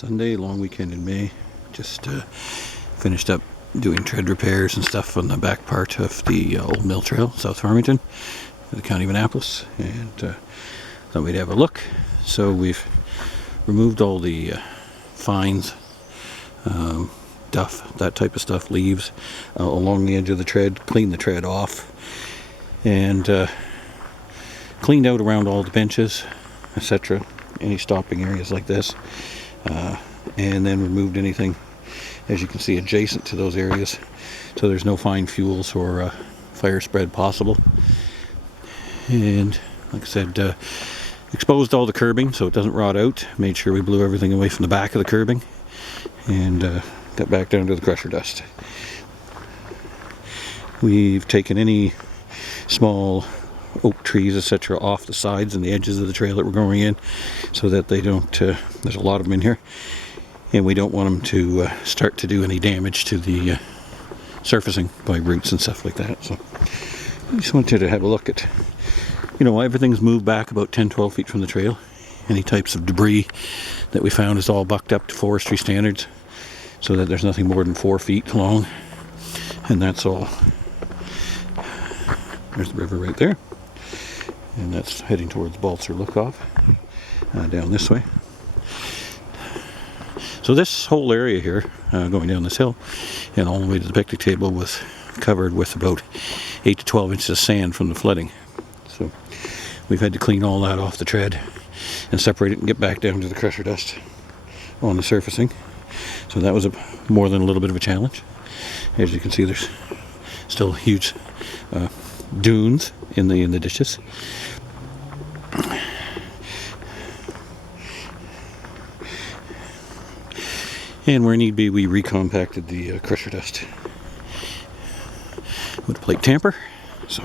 Sunday, long weekend in May. Just finished up doing tread repairs and stuff on the back part of the old mill trail, South Farmington, the county of Annapolis, and thought we'd have a look. So we've removed all the fines, duff, that type of stuff, leaves along the edge of the tread, cleaned the tread off, and cleaned out around all the benches, etc., any stopping areas like this, and then removed anything, as you can see, adjacent to those areas, so there's no fine fuels or fire spread possible. And like I said, exposed all the curbing so it doesn't rot out, made sure we blew everything away from the back of the curbing, and got back down to the crusher dust. We've taken any small oak trees, etc., off the sides and the edges of the trail that we're going in, so that they don't, there's a lot of them in here, and we don't want them to start to do any damage to the surfacing by roots and stuff like that. So I just wanted to have a look at, everything's moved back about 10-12 feet from the trail. Any types of debris that we found is all bucked up to forestry standards, so that there's nothing more than 4 feet long, and that's all. There's the river right there, and that's heading towards Balzer Lookoff, down this way. So this whole area here, going down this hill and all the way to the picnic table, was covered with about 8 to 12 inches of sand from the flooding. So we've had to clean all that off the tread and separate it and get back down to the crusher dust on the surfacing. So that was more than a little bit of a challenge. As you can see, there's still huge dunes in the ditches. And where need be, we recompacted the crusher dust with a plate tamper. So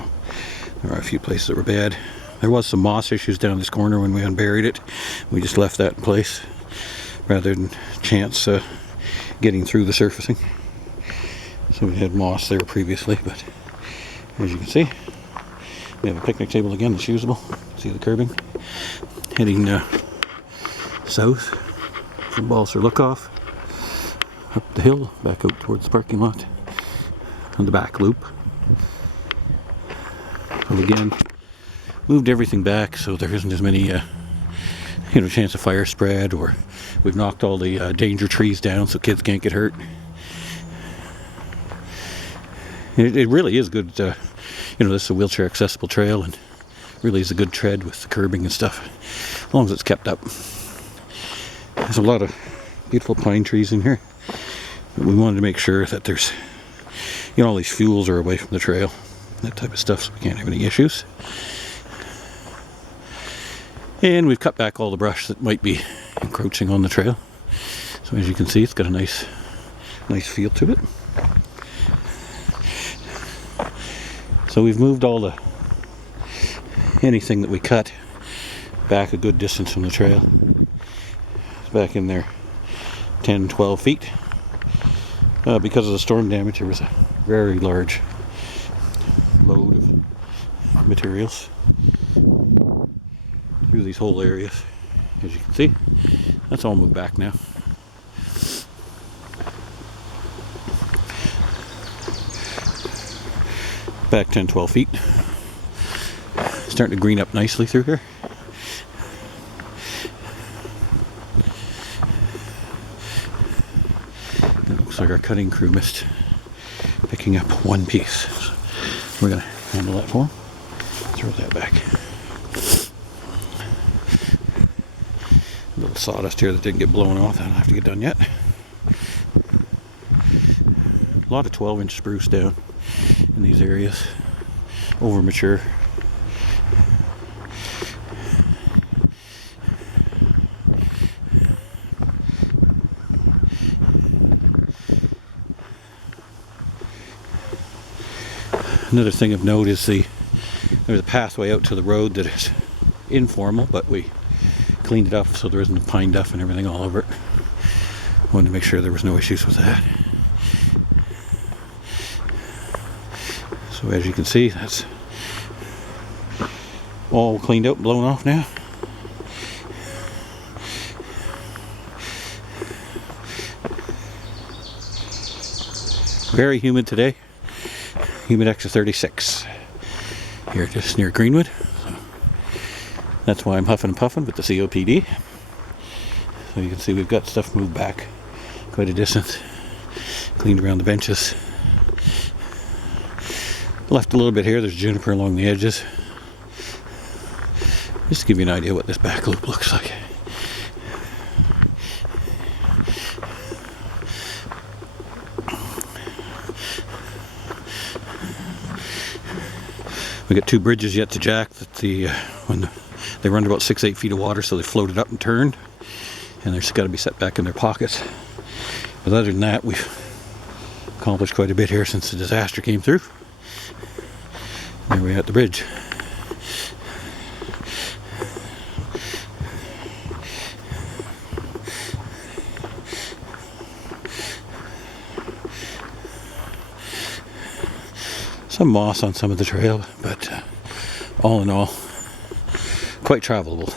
there are a few places that were bad. There was some moss issues down this corner when we unburied it. We just left that in place rather than chance getting through the surfacing. So we had moss there previously, but as you can see, we have a picnic table again that's usable. See the curbing heading south from Balzer Lookoff, up the hill, back out towards the parking lot, and the back loop. So again, moved everything back so there isn't as many chance of fire spread, or we've knocked all the danger trees down so kids can't get hurt. It really is good. This is a wheelchair accessible trail, and really is a good tread with the curbing and stuff, as long as it's kept up. There's a lot of beautiful pine trees in here, but we wanted to make sure that there's, all these fuels are away from the trail, that type of stuff, so we can't have any issues. And we've cut back all the brush that might be encroaching on the trail. So as you can see, it's got a nice feel to it. So we've moved anything that we cut back a good distance from the trail. It's back in there 10-12 feet. Because of the storm damage, there was a very large load of materials through these whole areas. As you can see, that's all moved back now. Back 10-12 feet. Starting to green up nicely through here. It looks like our cutting crew missed picking up one piece. So we're going to handle that for them. Throw that back. A little sawdust here that didn't get blown off. That'll have to get done yet. A lot of 12-inch spruce down in these areas. Over mature. Another thing of note is there's a pathway out to the road that is informal, but we cleaned it up so there isn't pine duff and everything all over it. Wanted to make sure there was no issues with that. So as you can see, that's all cleaned up, blown off now. Very humid today. Humidex is 36. Here just near Greenwood. So that's why I'm huffing and puffing with the COPD. So you can see we've got stuff moved back quite a distance. Cleaned around the benches. Left a little bit here. There's juniper along the edges. Just to give you an idea what this back loop looks like. We got 2 bridges yet to jack that they run about 6-8 feet of water, so they floated up and turned, and they're just got to be set back in their pockets. But other than that, we've accomplished quite a bit here since the disaster came through. There we're at the bridge. Some moss on some of the trail, but all in all, quite travelable.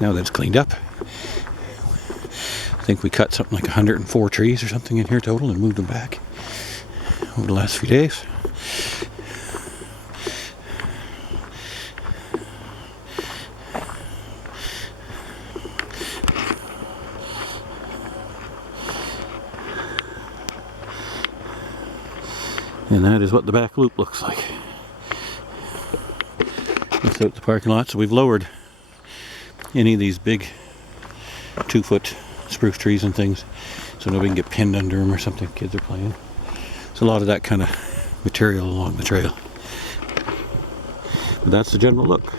Now that it's cleaned up, I think we cut something like 104 trees or something in here total and moved them back over the last few days. And that is what the back loop looks like. That's out the parking lot. So we've lowered any of these big 2-foot spruce trees and things so nobody can get pinned under them or something. Kids are playing. So a lot of that kind of material along the trail. But that's the general look.